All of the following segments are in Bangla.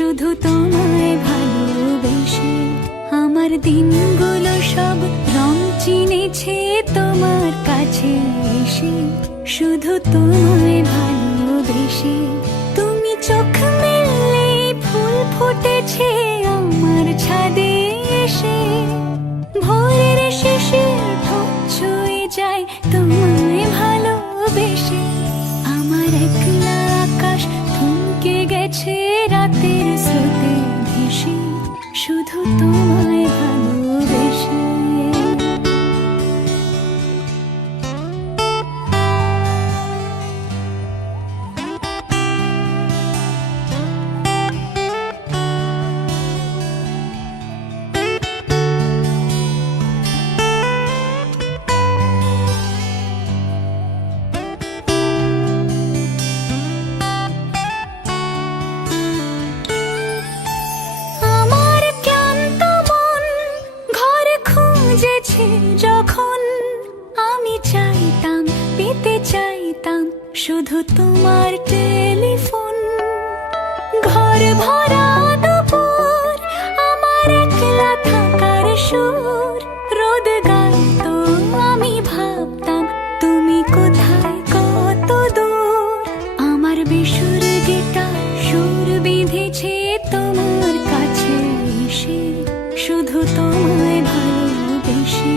শুধু তোমায় ভালোবেসে। আমার দিনগুলো সব রং চিনেছে তোমার কাছে এসে, শুধু তোমায় ভালোবেসে। তুমি চোখ মেললে ফুল ফুটেছে আমার ছাদে এসে, ভোরের শিশির ঠোঁট ছুঁয়ে যায় তোমায় ভালোবেসে। আমার একলা আকাশ থমকে গেছে রাতের স্রোতে ভেসে, শুধু তোমায় ভালোবেসে। যখন আমি চাইতাম, পেতে চাইতাম শুধু তোমার টেলিফোন। ঘর ভরা দুপুর, আমার একলা থাকার সুর, রোদ গাইতো আমি ভাবতাম তুমি কোথায় কত দূর। আমার বেসুর গিটার সুর বিঁধেছে তোমার কাছে এসে, শুধু তোমায় ভালোবেসে।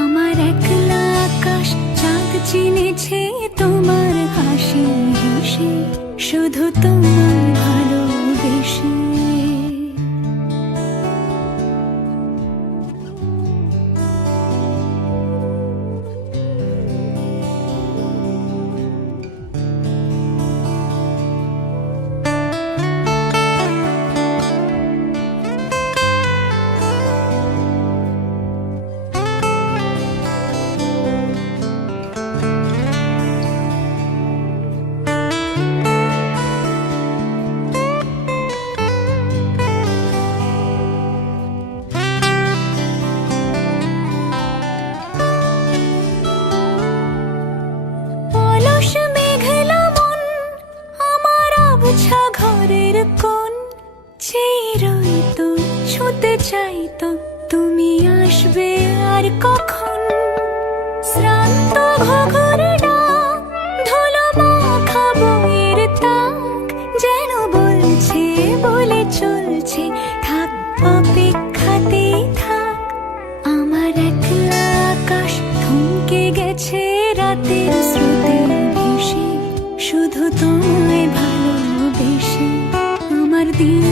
আমার একলা আকাশ চাঁদ চিনেছে তোমার হাসি হেসে, শুধু তোমায় ভালোবেসে। ঘরের কোণ চেয়ে রইতো, ছুঁতে চাইতো তুমি আসবে আর কখন। শ্রান্ত ঘুঘুর ডাক, ধুলো মাখা বইয়ের তাক, যেন বলছে বলে চলছে থাক অপেক্ষাতেই থাক। আমার একলা আকাশ থমকে গেছে রাতের স্রোতে ভেসে, শুধু তোমায় ভালোবেসে। আমার দিন